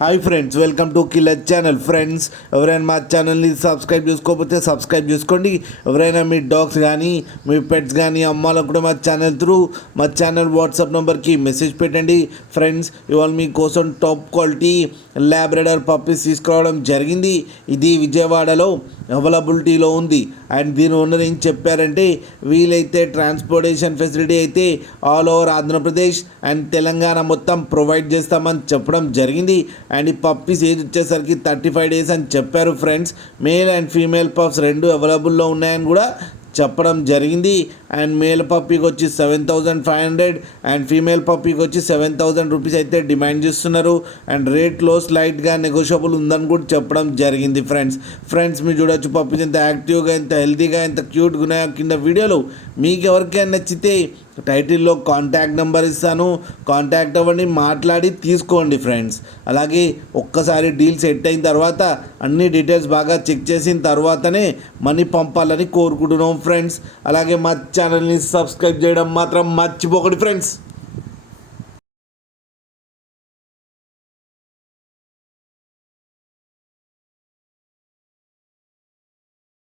Hi friends, welcome to killer channel. Friends, ఎవరైనా మా ఛానల్ని సబ్స్క్రైబ్ చేసుకోకపోతే సబ్స్క్రైబ్ చేసుకోండి. ఎవరైనా మీ డాగ్స్ కానీ మీ పెట్స్ కానీ అమ్మాలనుకుంటే మా ఛానల్ వాట్సాప్ నెంబర్కి మెసేజ్ పెట్టండి. ఫ్రెండ్స్, ఇవాళ మీకోసం టాప్ క్వాలిటీ ల్యాబ్రడార్ పప్పీస్ తీసుకురావడం జరిగింది. ఇది విజయవాడలో అవైలబిలిటీలో ఉంది. అండ్ దీని ఓనర్ ఏం చెప్పారంటే, వీలైతే ట్రాన్స్పోర్టేషన్ ఫెసిలిటీ అయితే all over Andhra Pradesh and Telangana మొత్తం ప్రొవైడ్ చేస్తామని చెప్పడం జరిగింది. అండ్ ఈ పప్పీస్ ఏజ్ వచ్చేసరికి 35 days అని చెప్పారు. Friends, male and female pups రెండు అవైలబుల్లో ఉన్నాయని కూడా చెప్పడం జరిగింది. అండ్ మేల్ పప్పీకి వచ్చి 7,500 అండ్ ఫీమేల్ పప్పీకి వచ్చి 7,000 రూపీస్ అయితే డిమాండ్ చేస్తున్నారు. అండ్ రేట్లో స్లైట్గా నెగోషియబుల్ ఉందని కూడా చెప్పడం జరిగింది. ఫ్రెండ్స్ మీరు చూడొచ్చు పప్పీస్ ఎంత యాక్టివ్గా, ఎంత హెల్తీగా, ఎంత క్యూట్గా ఉన్నాయో కింద వీడియోలో. మీకు ఎవరికైనా నచ్చితే టైటిల్లో కాంటాక్ట్ నెంబర్ ఇస్తాను, కాంటాక్ట్ అవ్వండి, మాట్లాడి తీసుకోండి. ఫ్రెండ్స్, అలాగే ఒక్కసారి డీల్ సెట్ అయిన తర్వాత అన్ని డీటెయిల్స్ బాగా చెక్ చేసిన తర్వాతనే మనీ పంపాలని కోరుకుంటున్నాం. ఫ్రెండ్స్, అలాగే మా ఛానల్ని సబ్స్క్రైబ్ చేయడం మాత్రం మర్చిపోకండి. ఫ్రెండ్స్.